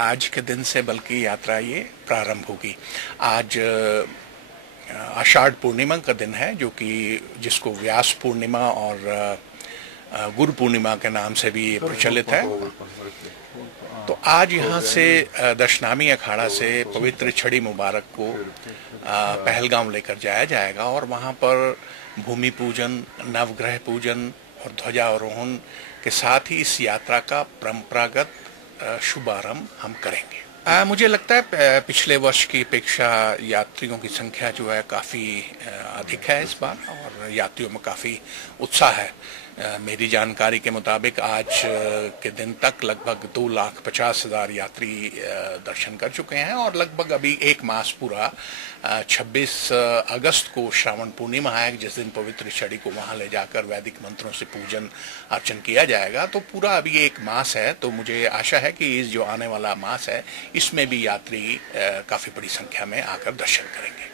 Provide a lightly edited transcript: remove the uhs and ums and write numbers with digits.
आज के दिन से बल्कि यात्रा ये प्रारंभ होगी। आज आषाढ़ पूर्णिमा का दिन है, जो कि जिसको व्यास पूर्णिमा और गुरु पूर्णिमा के नाम से भी प्रचलित है। तो आज यहाँ से दशनामी अखाड़ा से पवित्र छड़ी मुबारक को पहलगाम लेकर जाया जाएगा और वहाँ पर भूमि पूजन, नवग्रह पूजन और ध्वजारोहण के साथ ही इस यात्रा का परंपरागत शुभारंभ हम करेंगे। मुझे लगता है पिछले वर्ष की अपेक्षा यात्रियों की संख्या जो है काफ़ी अधिक है इस बार, और यात्रियों में काफ़ी उत्साह है। मेरी जानकारी के मुताबिक आज के दिन तक लगभग 2,50,000 यात्री दर्शन कर चुके हैं, और लगभग अभी एक मास पूरा 26 अगस्त को श्रावण पूर्णिमा है, जिस दिन पवित्र छड़ी को वहां ले जाकर वैदिक मंत्रों से पूजन अर्चन किया जाएगा। तो पूरा अभी एक मास है, तो मुझे आशा है कि इस जो आने वाला मास है इसमें भी यात्री काफ़ी बड़ी संख्या में आकर दर्शन करेंगे।